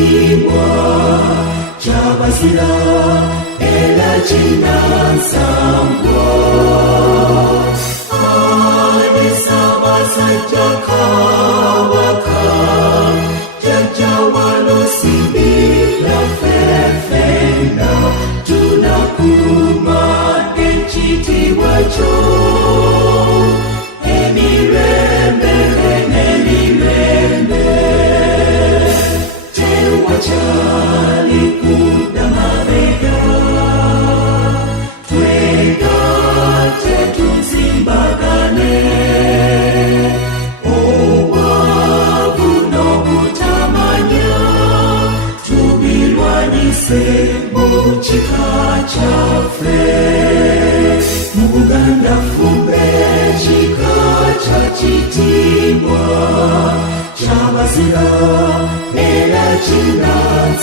chitimwa Chabazira Ela Chindansangwa Adisama Sajaka Waka Jajawalo Sibila Fefenda Tunakuma Denchiti Wacho Emirembe Emirembe Tewachali Kudamabega Twega Tetuzimbagane Owavuno Butamanya Tubilwanise Muchika Chafre Muganda Fumbe Chika Chachitimwa Chabazira Ela Chindansangwa